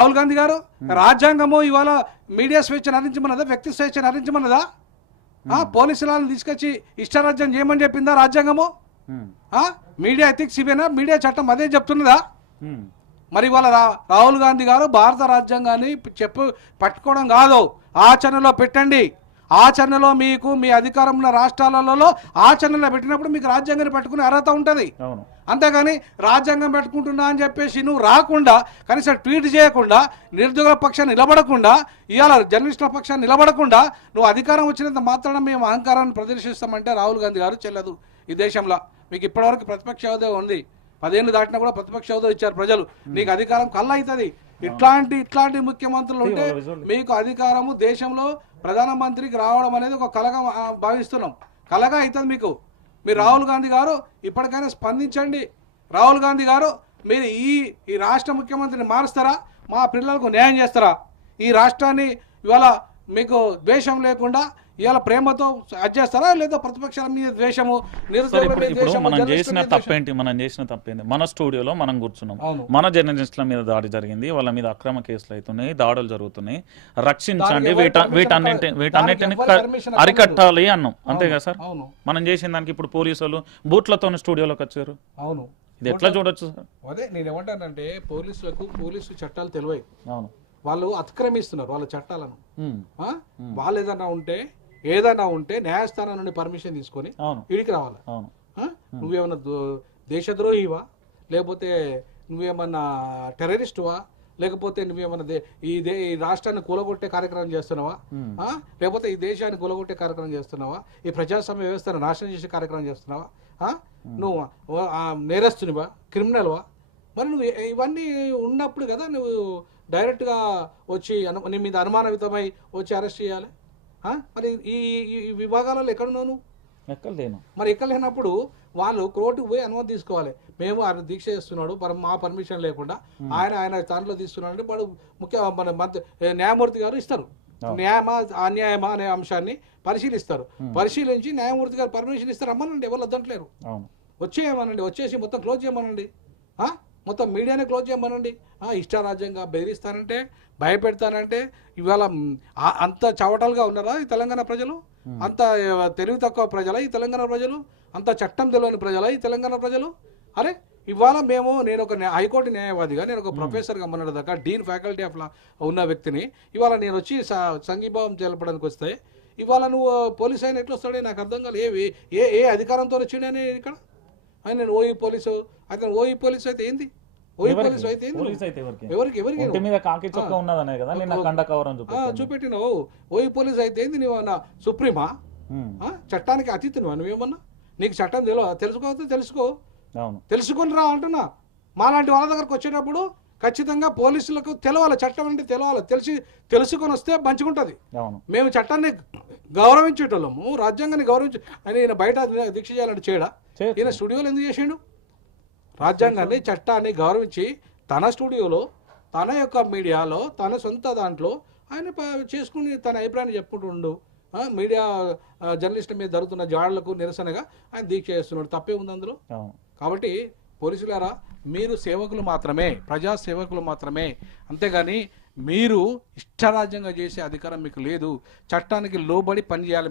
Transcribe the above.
రాహుల్ గాంధీ గారు రాజ్యాంగము ఇవాళ మీడియా స్వేచ్ఛను హరించమన్నదా, వ్యక్తి స్వేచ్ఛను హరించమన్నదా? పోలీసులను తీసుకొచ్చి ఇష్టారాజ్యం చేయమని చెప్పిందా రాజ్యాంగము? మీడియా ఎథిక్స్ ఇవేనా? మీడియా చట్టం అదే చెప్తున్నదా? మరి ఇవాళ రాహుల్ గాంధీ గారు భారత రాజ్యాంగాన్ని పట్టుకోవడం కాదు, ఆచరణలో పెట్టండి. ఆచరణలో మీకు మీ అధికారం ఉన్న రాష్ట్రాలలో ఆచరణలో పెట్టినప్పుడు మీకు రాజ్యాంగాన్ని పట్టుకునే అర్హత ఉంటుంది. అంతేగాని రాజ్యాంగం పెట్టుకుంటున్నా అని చెప్పేసి నువ్వు రాకుండా, కనీసం ట్వీట్ చేయకుండా, నిరుద్యోగుల పక్షాన్ని నిలబడకుండా, ఇవాళ జర్నలిస్టుల పక్షాన్ని నిలబడకుండా నువ్వు అధికారం వచ్చినంత మాత్రాన మేము అహంకారాన్ని ప్రదర్శిస్తామంటే రాహుల్ గాంధీ గారు చెల్లదు. ఈ దేశంలో మీకు ఇప్పటివరకు ప్రతిపక్ష హోదా ఉంది, 10 ఏళ్ళు దాటినా కూడా ప్రతిపక్ష హోదా ఇచ్చారు ప్రజలు. నీకు అధికారం కల్లా అవుతుంది. ఇట్లాంటి ముఖ్యమంత్రులు ఉంటే మీకు అధికారము దేశంలో ప్రధానమంత్రికి రావడం అనేది ఒక కలగా భావిస్తున్నాం. కలగా అవుతుంది మీకు. మీరు రాహుల్ గాంధీ గారు ఇప్పటికైనా స్పందించండి. రాహుల్ గాంధీ గారు మీరు ఈ రాష్ట్ర ముఖ్యమంత్రిని మారుస్తారా? మా పిల్లలకు న్యాయం చేస్తారా? ఈ రాష్ట్రాన్ని ఇవాళ మీకు ద్వేషం లేకుండా ఇవాళ ప్రేమతో చేస్తారా, లేదా ప్రతిపక్షాల మీద ద్వేషము? మనం చేసిన తప్పేంటి? మన స్టూడియోలో మనం కూర్చున్నాం, మన జర్నలిస్టుల మీద దాడి జరిగింది, వాళ్ళ మీద అక్రమ కేసులు అవుతున్నాయి, దాడులు జరుగుతున్నాయి. రక్షించండి, వీటన్నిటిని అరికట్టాలి అన్నాం, అంతే కదా సార్? మనం చేసిన దానికి ఇప్పుడు పోలీసులు బూట్లతో స్టూడియోలోకి వచ్చారు. అవును, ఇది ఎట్లా చూడొచ్చు సార్? అదే నేను ఏమంటానంటే, పోలీసు చట్టాలు తెలివై వాళ్ళు అతిక్రమిస్తున్నారు వాళ్ళ చట్టాలను. వాళ్ళు ఏదైనా ఉంటే న్యాయస్థానం నుండి పర్మిషన్ తీసుకొని ఇడికి రావాలి. నువ్వేమన్నా దేశద్రోహివా, లేకపోతే నువ్వేమన్నా టెర్రరిస్టువా, లేకపోతే నువ్వేమన్నా ఈ రాష్ట్రాన్ని కూలగొట్టే కార్యక్రమం చేస్తున్నావా, లేకపోతే ఈ దేశాన్ని కూలగొట్టే కార్యక్రమం చేస్తున్నావా, ఈ ప్రజాస్వామ్య వ్యవస్థను నాశనం చేసే కార్యక్రమం చేస్తున్నావా, నువ్వు నేరస్తునివా, క్రిమినల్వా? మరి నువ్వు ఇవన్నీ ఉన్నప్పుడు కదా నువ్వు డైరెక్ట్గా వచ్చి నీ మీద అనుమానితమై వచ్చి అరెస్ట్ చేయాలి. మరి ఈ విభాగాలలో ఎక్కడున్నావు? ఎక్కలేను. మరి ఎక్కలేనప్పుడు వాళ్ళు కోర్టుకు పోయి అనుమతి తీసుకోవాలి. మేము ఆయన దీక్ష చేస్తున్నాడు, మా పర్మిషన్ లేకుండా ఆయన దాంట్లో తీస్తున్నాడు అంటే వాడు మన న్యాయమూర్తి గారు ఇస్తారు. న్యాయమా అన్యాయమా అనే అంశాన్ని పరిశీలిస్తారు. పరిశీలించి న్యాయమూర్తి గారు పర్మిషన్ ఇస్తారు. అమ్మనండి, ఎవరు వద్దంటలేరు. వచ్చేయమనండి, వచ్చేసి మొత్తం క్లోజ్ చేయమనండి, మొత్తం మీడియానే క్లోజ్ చేయమనండి. ఇష్టారాజ్యంగా బెదిరిస్తానంటే, భయపెడతానంటే ఇవాళ అంత చవటలుగా ఉన్నారా ఈ తెలంగాణ ప్రజలు? అంత తెలివి తక్కువ ప్రజల ఈ తెలంగాణ ప్రజలు? అంత చట్టం తెలియని ప్రజల ఈ తెలంగాణ ప్రజలు? అరే ఇవాళ నేను ఒక హైకోర్టు న్యాయవాదిగా, నేను ఒక ప్రొఫెసర్గా మొన్నటిదాకా డీన్ ఫ్యాకల్టీ ఆఫ్ లా ఉన్న వ్యక్తిని ఇవాళ నేను వచ్చి సంఘీభావం తెలపడానికి వస్తే ఇవాళ నువ్వు పోలీస్ అయిన ఎట్లా వస్తాడే నాకు అర్థం కాదు. ఏ అధికారంతో వచ్చిండని ఇక్కడ నేను ఓయి పోలీసు, అతను ఓయి పోలీసు అయితే ఏంది? చూపెట్టినావు ఓయి పోలీస్ అయితే ఏంది? నువ్వు సుప్రీమా? చట్టానికి అతీతునివా నువ్వేమన్నా? నీకు చట్టం తెలుసుకోవచ్చు, తెలుసుకొని రా అంటున్నా. మాలాంటి వాళ్ళ దగ్గరకు వచ్చేటప్పుడు ఖచ్చితంగా పోలీసులకు తెలవాలి, చట్టం అంటే తెలవాలి. తెలుసుకొని వస్తే మంచిగుంటది. మేము చట్టాన్ని గౌరవించేటోళ్ళము, రాజ్యాంగాన్ని గౌరవించే ఆయన బయట దీక్ష చేయాలంటే చేయడా? ఈయన స్టూడియోలో ఎందుకు చేసిండు? రాజ్యాంగాన్ని చట్టాన్ని గౌరవించి తన స్టూడియోలో, తన యొక్క మీడియాలో, తన సొంత దాంట్లో ఆయన చేసుకుని తన అభిప్రాయాన్ని చెప్పుకుంటుండు. మీడియా జర్నలిస్టుల మీద జరుగుతున్న జాడలకు నిరసనగా ఆయన దీక్ష చేస్తున్నాడు. తప్పే ఉంది అందులో. కాబట్టి పోలీసులారా, మీరు సేవకులు మాత్రమే, ప్రజా సేవకులు మాత్రమే, అంతేగాని మీరు ఇష్టరాజ్యంగా చేసే అధికారం మీకు లేదు. చట్టానికి లోబడి పనిచేయాలి.